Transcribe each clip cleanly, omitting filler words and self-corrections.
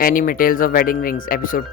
Anime tales of wedding rings episode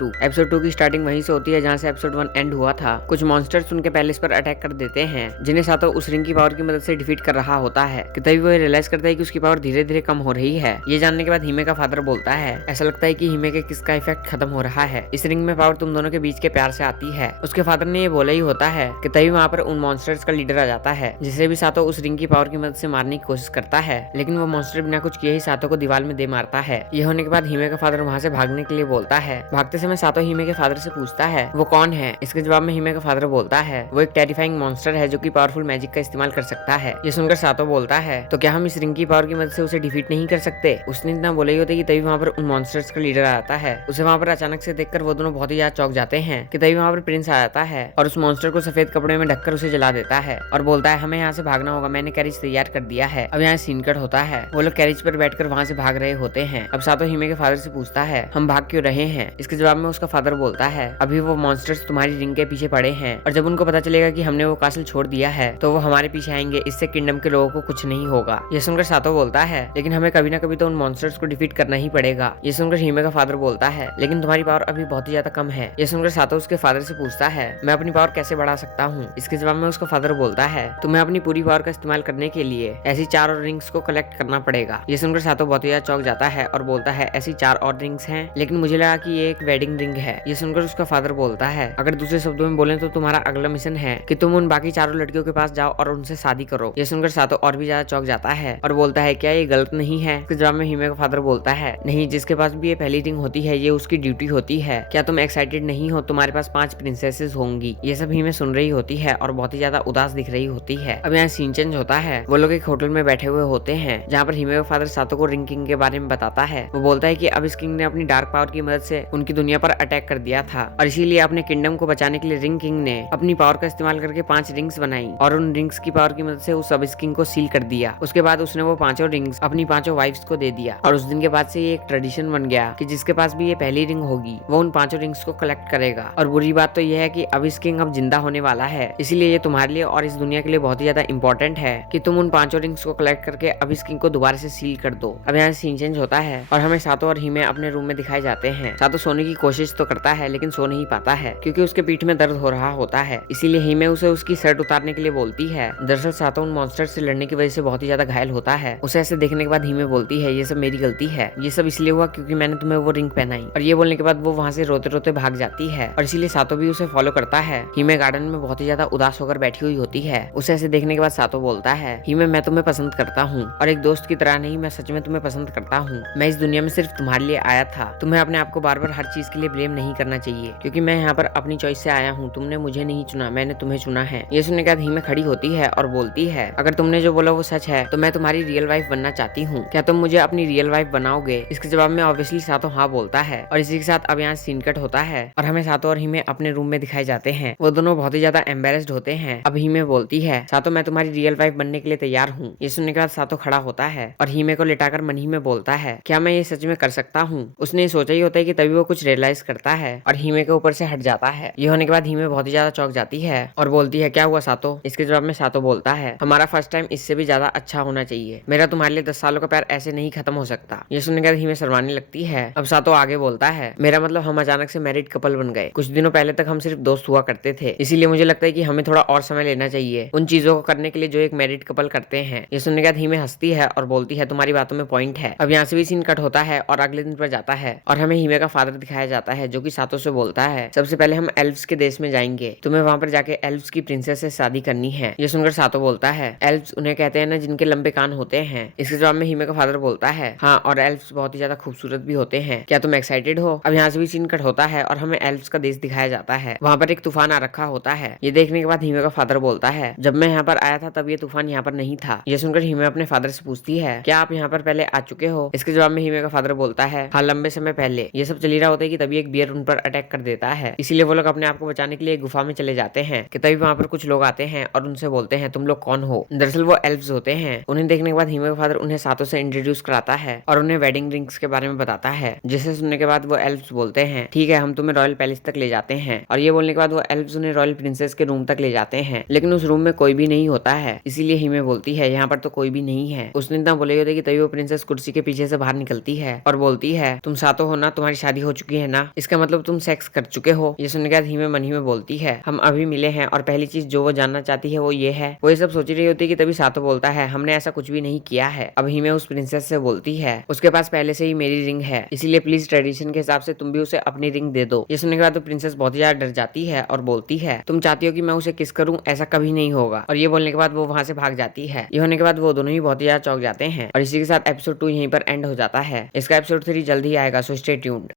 2 की starting वहीं से होती है जहां से एपिसोड 1 एंड हुआ था। कुछ मॉन्स्टर्स उनके पैलेस पर अटैक कर देते हैं जिन्हें सातो उस रिंग की पावर की मदद से डिफीट कर रहा होता है कि तभी वो रियलाइज करता है कि उसकी पावर धीरे धीरे कम हो रही है। ये जानने के बाद हिमे का फादर बोलता है ऐसा लगता है कि हिमे के किस का इफेक्ट खत्म हो रहा है, इस रिंग में पावर तुम दोनों के बीच के प्यार से आती है। उसके फादर ने ये बोला ही होता है कि तभी वहाँ पर उन मॉन्स्टर्स का लीडर आ जाता है जिसे भी सातो उस रिंग की पावर की मदद से मारने की कोशिश करता है, लेकिन वो मॉन्स्टर बिना कुछ किए ही सातो को दीवार में दे मारता है। ये होने के बाद हिमे का फादर वहाँ से भागने के लिए बोलता है। भागते समय सातो हिमे के फादर से पूछता है वो कौन है। इसके जवाब में हिमे का फादर बोलता है वो एक टेरिफाइंग मॉन्स्टर है जो कि पावरफुल मैजिक का इस्तेमाल कर सकता है। ये सुनकर सातो बोलता है तो क्या हम इस रिंग की पावर की मदद से उसे डिफीट नहीं कर सकते। उसने इतना बोला ही होता है कि तभी वहाँ पर उन मॉन्स्टर्स का लीडर आता है। उसे वहाँ पर अचानक से देखकर वो दोनों बहुत ही ज्यादा चौंक जाते हैं कि तभी वहाँ पर प्रिंस आ जाता है और उस मॉन्स्टर को सफेद कपड़े में ढककर उसे जला देता है और बोलता है हमें यहाँ से भागना होगा, मैंने कैरेज तैयार कर दिया है। अब यहाँ सीन कट होता है, वो लोग कैरेज पर बैठकर वहाँ से भाग रहे होते हैं। अब सातो हिमे के फादर से पूछता है हम भाग क्यों रहे हैं। इसके जवाब में उसका फादर बोलता है अभी वो मॉन्स्टर्स तुम्हारी रिंग के पीछे पड़े हैं और जब उनको पता चलेगा कि हमने वो कासल छोड़ दिया है तो वो हमारे पीछे आएंगे, इससे किंगडम के लोगों को कुछ नहीं होगा। ये सुनकर सातो बोलता है लेकिन हमें कभी ना कभी तो उन मॉन्स्टर्स को डिफीट करना ही पड़ेगा। ये सुनकर हिमे का फादर बोलता है लेकिन तुम्हारी पावर अभी बहुत ही ज्यादा कम है। ये सुनकर सातो उसके फादर से पूछता है मैं अपनी पावर कैसे बढ़ा सकता हूँ। इसके जवाब में उसका फादर बोलता है तुम्हें अपनी पूरी पावर का इस्तेमाल करने के लिए ऐसी 4 और रिंग्स को कलेक्ट करना पड़ेगा। ये सुनकर सातो बहुत ही ज्यादा चौंक जाता है और बोलता है ऐसी 4 और रिंग्स हैं, लेकिन मुझे लगा कि ये एक वेडिंग रिंग है। ये सुनकर उसका फादर बोलता है अगर दूसरे शब्दों में बोले तो तुम्हारा अगला मिशन है कि तुम उन बाकी 4 लड़कियों के पास जाओ और उनसे शादी करो। ये सुनकर सातो और भी ज्यादा चौंक जाता है और बोलता है क्या ये गलत नहीं है। इसके जवाब में हिमे का फादर बोलता है नहीं, जिसके पास भी ये पहली रिंग होती है ये उसकी ड्यूटी होती है। क्या तुम एक्साइटेड नहीं हो, तुम्हारे पास 5 प्रिंसेसेस होंगी। ये सब हिमे सुन रही होती है और बहुत ही ज्यादा उदास दिख रही होती है। अब यहाँ सीन चेंज होता है, वो लोग एक होटल में बैठे हुए होते हैं जहाँ पर हिमे का फादर सातो को रिंग किंग के बारे में बताता है। वो बोलता है कि अब इस किंग ने अपनी डार्क पावर की मदद से उनकी दुनिया पर अटैक कर दिया था और इसीलिए अपने किंगडम को बचाने के लिए रिंग किंग ने अपनी पावर का इस्तेमाल करके 5 रिंग्स बनाई और उन रिंग्स की पावर की मदद से उस सब किंग को सील कर दिया। उसके बाद उसने वो 5 रिंग्स अपनी 5 वाइफ्स को दे दिया और उस दिन के बाद से ये एक ट्रेडिशन बन गया कि जिसके पास भी ये पहली रिंग होगी वो उन 5 रिंग्स को कलेक्ट करेगा। और बुरी बात तो यह है कि अब इस किंग अब जिंदा होने वाला है, इसीलिए ये तुम्हारे लिए और इस दुनिया के लिए बहुत ही ज्यादा इंपॉर्टेंट है कि तुम उन 5 रिंग्स को कलेक्ट करके अब इस किंग को दोबारा से सील कर दो। अब यहाँ सीन चेंज होता है और हमें सातो और हिमे अपने रूम में दिखाए जाते हैं। सातो सोने की कोशिश तो करता है लेकिन सो नहीं पाता है क्योंकि उसके पीठ में दर्द हो रहा होता है, इसीलिए हिमे उसे उसकी शर्ट उतारने के लिए बोलती है। दरअसल सातो उन मॉन्स्टर से लड़ने की वजह से बहुत ही ज्यादा घायल होता है। उसे ऐसे देखने के बाद हिमे बोलती है ये सब मेरी गलती है, ये सब इसलिए हुआ क्योंकि मैंने तुम्हें वो रिंग पहनाई। और ये बोलने के बाद वो वहाँ से रोते रोते भाग जाती है और इसीलिए सातो भी उसे फॉलो करता है। हिमे गार्डन में बहुत ही ज्यादा उदास होकर बैठी हुई होती है। उसे ऐसे देखने के बाद सातो बोलता है हिमे मैं तुम्हें पसंद करता हूँ और एक दोस्त की तरह नहीं, मैं सच में तुम्हें पसंद करता हूँ। मैं इस दुनिया में सिर्फ तुम्हारे लिए आया था। तुम्हें अपने आप को बार बार हर चीज के लिए ब्लेम नहीं करना चाहिए क्योंकि मैं यहाँ पर अपनी चॉइस से आया हूँ, तुमने मुझे नहीं चुना, मैंने तुम्हें चुना है। ये सुनने के बाद हिमे खड़ी होती है और बोलती है अगर तुमने जो बोला वो सच है तो मैं तुम्हारी रियल वाइफ बनना चाहती हूँ, क्या तुम मुझे अपनी रियल वाइफ बनाओगे। इसके जवाब में ऑब्वियसली सातो हाँ बोलता है और इसी के साथ अब यहाँ सीन कट होता है और हमें सातो और हिमे अपने रूम में दिखाए जाते हैं। वो दोनों बहुत ही ज्यादा एम्बेरेस्ड होते हैं। अब हिमे बोलती है सातो मैं तुम्हारी रियल वाइफ बनने के लिए तैयार हूँ। ये सुनने के बाद सातो खड़ा होता है और हिमे को लेटाकर मन ही में बोलता है क्या मैं ये सच में कर सकता हूँ। उसने सोचा ही होता है कि तभी वो कुछ रियलाइज करता है और हिमे के ऊपर से हट जाता है। ये होने के बाद हिमे बहुत ही ज्यादा चौंक जाती है और बोलती है क्या हुआ सातो। इसके जवाब में सातो बोलता है हमारा फर्स्ट टाइम इससे भी ज्यादा अच्छा होना चाहिए, मेरा तुम्हारे लिए 10 सालों का प्यार ऐसे नहीं खत्म हो सकता। ये सुनने के बाद हिमे शर्माने लगती है। अब सातो आगे बोलता है मेरा मतलब हम अचानक से मैरिड कपल बन गए, कुछ दिनों पहले तक हम सिर्फ दोस्त हुआ करते थे, इसीलिए मुझे लगता है कि हमें थोड़ा और समय लेना चाहिए उन चीजों को करने के लिए जो एक मैरिड कपल करते हैं। ये सुनने के बाद हिमे हंसती है और बोलती है तुम्हारी बातों में पॉइंट है। अब यहाँ से भी सीन कट होता है और अगले दिन पर जाता है और हमें हिमे का फादर दिखाया जाता है जो कि सातो से बोलता है सबसे पहले हम एल्व्स के देश में जाएंगे, तुम्हें वहाँ पर जाके एल्व्स की प्रिंसेस से शादी करनी है। ये सुनकर सातो बोलता है एल्व्स उन्हें कहते हैं ना जिनके लंबे कान होते हैं। इसके जवाब में हिमे का फादर बोलता है हाँ, और एल्व्स बहुत ही ज्यादा खूबसूरत भी होते हैं, क्या तुम एक्साइटेड हो। अब यहाँ से भी सीन कट होता है और हमें एल्व्स का देश दिखाया जाता है। वहाँ पर एक तूफान आ रखा होता है। ये देखने के बाद हिमे का फादर बोलता है जब मैं यहाँ पर आया था तब ये तूफान यहाँ पर नहीं था। ये सुनकर हिमे अपने फादर से पूछती है क्या आप यहाँ पर पहले आ चुके हो। इसके जवाब में हिमे का फादर बोलता है हाँ, लंबे समय पहले। ये सब चल ही रहा होता है कि तभी एक बियर उन पर अटैक कर देता है, इसीलिए वो लोग अपने आप को बचाने के लिए गुफा में चले जाते हैं कि तभी वहाँ पर कुछ लोग आते हैं और उनसे बोलते हैं तुम लोग कौन हो। दरअसल वो एल्व्स होते हैं। उन्हें देखने के बाद हिमे का फादर उन्हें सातो से इंट्रोड्यूस कराता है और उन्हें वेडिंग रिंग्स के बारे में बताता है, जिसे सुनने के बाद वो एल्व्स बोलते हैं ठीक है हम तुम्हें रॉयल पैलेस तक ले जाते हैं। और ये बोलने के बाद वो एल्व्स उन्हें रॉयल प्रिंसेस के रूम तक ले जाते हैं, लेकिन उस रूम में कोई भी नहीं होता है, इसीलिए हिमे बोलती है यहाँ पर तो कोई भी नहीं है। उसने इतना बोले होते कि तभी वो प्रिंसेस कुर्सी के पीछे से बाहर निकलती है और बोलती है तुम सातो हो ना, तुम्हारी शादी हो चुकी है ना, इसका मतलब तुम सेक्स कर चुके हो। ये सुनने के बाद हिमे मन ही में बोलती है हम अभी मिले हैं और पहली चीज जो वो जानना चाहती है वो ये है। वो ये सब सोच रही होती है कि तभी सातो बोलता है हमने ऐसा कुछ भी नहीं किया है। अब हिमे उस प्रिंसेस से बोलती है उसके पास पहले से ही मेरी रिंग है, इसीलिए प्लीज ट्रेडिशन के हिसाब से तुम भी उसे अपनी रिंग दे दो। ये सुनने के बाद तो प्रिंसेस बहुत ही ज्यादा डर जाती है और बोलती है तुम चाहती हो कि मैं उसे किस करूं, ऐसा कभी नहीं होगा। और ये बोलने के बाद वो वहां से भाग जाती है। ये होने के बाद वो दोनों ही बहुत ही ज्यादा चौंक जाते हैं और इसी के साथ एपिसोड 2 यहीं पर एंड हो जाता है। इसका एपिसोड 3 जल्द ही आएगा, सो स्टे ट्यून्ड।